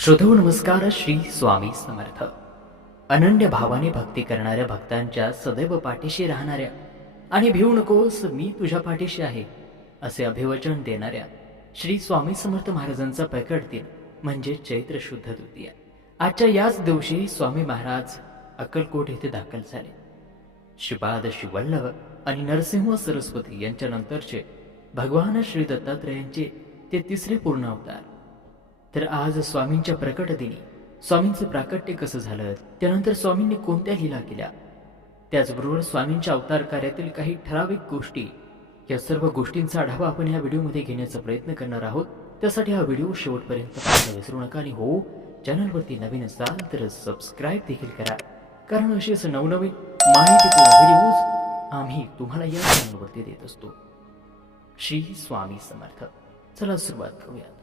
श्रोधव नमस्कार श्री स्वामी समर्थ. अनन्य भावाने भक्ती करणाऱ्या भक्तांच्या सदैव पाठीशी राहणाऱ्या आणि भिवू नकोस मी तुझ्या पाठीशी आहे असे अभिवचन देणाऱ्या श्री स्वामी समर्थ महाराजांचा प्रकट दिन म्हणजे चैत्र शुद्ध द्वितीया आजच्या याच दिवशी स्वामी महाराज अक्कलकोट येथे दाखल झाले. श्रीपाद श्रीवल्लभ आणि नरसिंह सरस्वती यांच्यानंतरचे भगवान श्री दत्तात्रयांचे ते तिसरे पूर्ण अवतार. तर आज स्वामींच्या प्रकट दिनी स्वामींचं प्राकट्य कसं झालं? त्यानंतर स्वामींनी कोणत्या लीला केल्या? त्याचबरोबर स्वामींच्या अवतार कार्यातील काही ठराविक गोष्टी. या सर्व गोष्टींचा आढावा आपण या व्हिडिओमध्ये घेण्याचा प्रयत्न करणार आहोत. त्यासाठी हा व्हिडिओ शेवटपर्यंत पाहायला विसरू नका आणि हो चॅनलवरती नवीन असाल तर सबस्क्राईब देखील करा. कारण असेच नवनवीन माहितीपूर्ण व्हिडिओज आम्ही तुम्हाला या चॅनलवरती देत असतो. श्री स्वामी समर्थ. चला सुरुवात करूया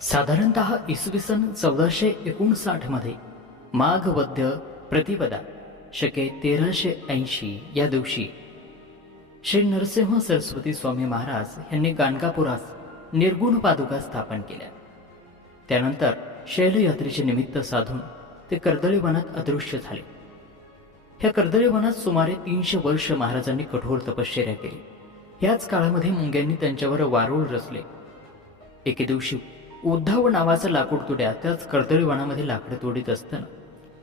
साधारणत इसवी सन चौदाशे एकोणसाठमध्ये प्रतिपदा शके तेराशे ऐंशी या दिवशी. श्री नरसिंह सरस्वती स्वामी महाराज यांनी गाणगापुरास निर्गुण पादुका स्थापन केल्या. त्यानंतर शैलयात्रेचे निमित्त साधून ते कर्दळीवनात अदृश्य झाले. ह्या कर्दळीवनात सुमारे तीनशे वर्ष महाराजांनी कठोर तपश्चर्या केली. याच काळामध्ये मुंग्यांनी त्यांच्यावर वारूळ रचले. एके दिवशी उद्धव नावाचा लाकूड तुड्या त्याच कर्दळी वनामध्ये लाकडं तोडीत असताना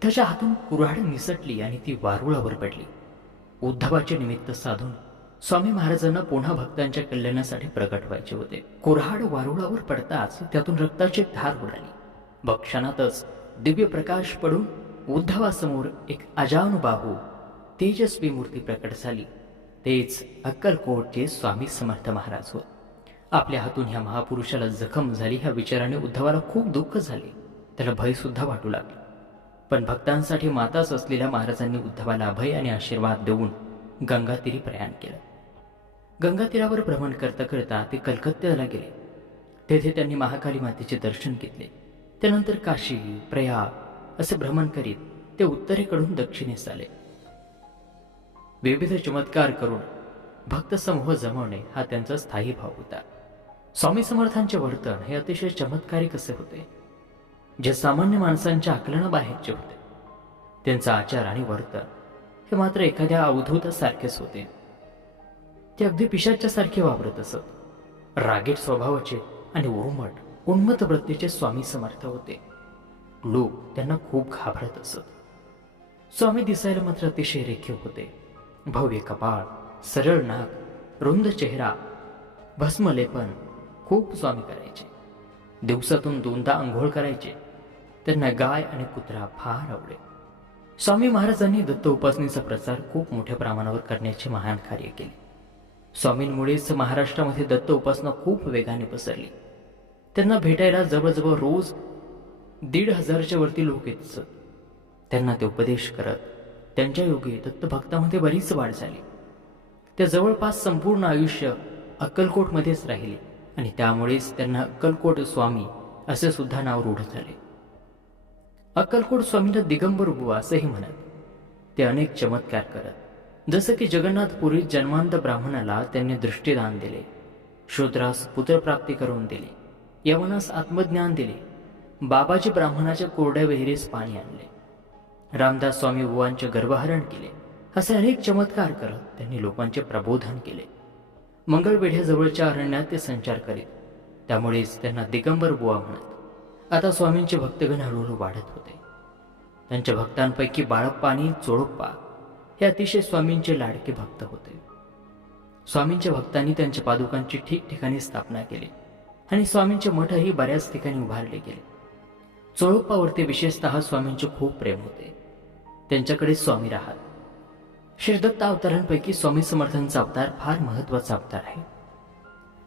त्याच्या हातून कुऱ्हाड निसटली आणि ती वारुळावर पडली. उद्धवाचे निमित्त साधून स्वामी महाराजांना पुन्हा भक्तांच्या कल्याणासाठी प्रकट व्हायचे होते. कुऱ्हाड वारुळावर पडताच त्यातून रक्ताची धार उडाली भक्षणातच दिव्य प्रकाश पडून उद्धवासमोर एक अजानुबाहू तेजस्वी मूर्ती प्रकट झाली. तेच अक्कलकोटचे स्वामी समर्थ महाराज होत. आपल्या हातून ह्या महापुरुषाला जखम झाली ह्या विचाराने उद्धवाला खूप दुःख झाले. त्याला भय सुद्धा वाटू लागले. पण भक्तांसाठी माताच असलेल्या महाराजांनी उद्धवाला अभय आणि आशीर्वाद देऊन गंगातीरी प्रयाण केलं. गंगातीरावर भ्रमण करता करता ते कलकत्त्याला गेले. तेथे त्यांनी महाकाली मातेचे दर्शन घेतले. त्यानंतर काशी प्रयाग असे भ्रमण करीत ते उत्तरेकडून दक्षिणेस आले. विविध चमत्कार करून भक्त समूह जमवणे हा त्यांचा स्थायी भाव होता. स्वामी समर्थांचे वर्तन हे अतिशय चमत्कारिक असे होते? जे सामान्य माणसांच्या आकलनाबाहेरचे होते. त्यांचा आचार आणि वर्तन हे मात्र एखाद्या अवधूतासारखेच होते. ते अगदी पिशाच्या सारखे वावरत असत. रागीट स्वभावाचे आणि उर्मट उन्मत वृत्तीचे स्वामी समर्थ होते. लोक त्यांना खूप घाबरत असत. स्वामी दिसायला मात्र अतिशय रेखीव होते. भव्य कपाळ सरळ नाक रुंद चेहरा भस्मलेपन खूप स्वामी करायचे. दिवसातून दोनदा आंघोळ करायचे. त्यांना गाय आणि कुत्रा फार आवडे. स्वामी महाराजांनी दत्त उपासनेचा प्रचार खूप मोठ्या प्रमाणावर करण्याचे महान कार्य केले. स्वामींमुळेच महाराष्ट्रामध्ये दत्त उपासना खूप वेगाने पसरली. त्यांना भेटायला जवळजवळ रोज दीड हजारच्या वरती लोक येत त्यांना ते उपदेश करत त्यांच्या योगे दत्तभक्तामध्ये बरीच वाढ झाली. त्या जवळपास संपूर्ण आयुष्य अक्कलकोटमध्येच राहिले. आणि त्यामुळेच त्यांना अक्कलकोट स्वामी असे सुद्धा नाव रूढ झाले. अक्कलकोट स्वामींना दिगंबर बुवा असंही म्हणत ते अनेक चमत्कार करत जसं की जगन्नाथपुरीत जन्मांत ब्राह्मणाला त्यांनी दृष्टीदान दिले शूद्रास पुत्रप्राप्ती करून दिली यवनास आत्मज्ञान दिले बाबाजी ब्राह्मणाच्या कोरड्या विहिरीस पाणी आणले. रामदास स्वामी बुवांचे गर्भहरण केले असे अनेक चमत्कार करत त्यांनी लोकांचे प्रबोधन केले. मंगळवेढ्याजवळच्या अरण्यात ते संचार करीत. त्यामुळेच त्यांना दिगंबर बुवा म्हणत. आता स्वामींचे भक्तगण हळूहळू वाढत होते. त्यांच्या भक्तांपैकी बाळप्पा आणि चोळप्पा हे अतिशय स्वामींचे लाडके भक्त होते. स्वामींच्या भक्तांनी त्यांच्या पादुकांची ठिकठिकाणी स्थापना केली आणि स्वामींचे मठही बऱ्याच ठिकाणी उभारले गेले. चोळप्पावरती विशेषतः स्वामींचे खूप प्रेम होते. त्यांच्याकडे स्वामी राहत श्रीदत्त अवतारांपैकी स्वामी समर्थांचा अवतार फार महत्त्वाचा अवतार आहे.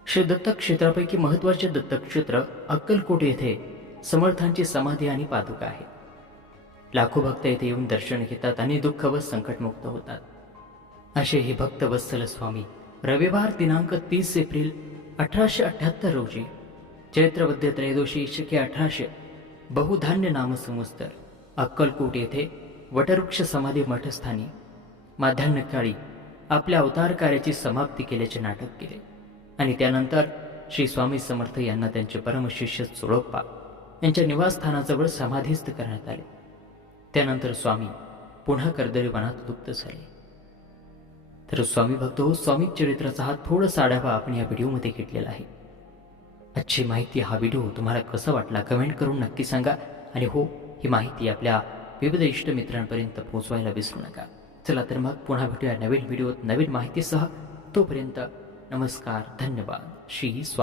श्रीदत्त क्षेत्रापैकी महत्त्वाचे दत्तक्षेत्र अक्कलकोट येथे समर्थांची समाधी आणि पादुका आहे. लाखो भक्त येथे येऊन दर्शन घेतात आणि दुःख व संकटमुक्त होतात. असे हे भक्त वत्सल स्वामी रविवार दिनांक तीस एप्रिल अठराशे अठ्याहत्तर रोजी चैत्रवद्य त्रयोदशी शके अठराशे बहुधान्य नामसंवत्सर अक्कलकोट येथे वटवृक्ष समाधी मठस्थानी माध्यान्हकाळी आपल्या अवतार कार्याची समाप्ती केल्याचे नाटक केले. आणि त्यानंतर श्री स्वामी समर्थ यांना त्यांचे परमशिष्य चोळप्पा यांच्या निवासस्थानाजवळ समाधीस्थ करण्यात आले. त्यानंतर स्वामी पुन्हा कर्दळीवनात लुप्त झाले. तर स्वामी भक्त हो स्वामी चरित्राचा हा थोडासा आढावा आपण या व्हिडिओमध्ये घेतलेला आहे. आजची माहिती हा व्हिडिओ तुम्हाला कसा वाटला कमेंट करून नक्की सांगा. आणि हो ही माहिती आपल्या विविध इष्ट मित्रांपर्यंत पोहोचवायला विसरू नका. चला तर मग पुन्हा भेटूया नवीन व्हिडिओत नवीन माहितीसह. तोपर्यंत नमस्कार धन्यवाद. श्री स्वामी.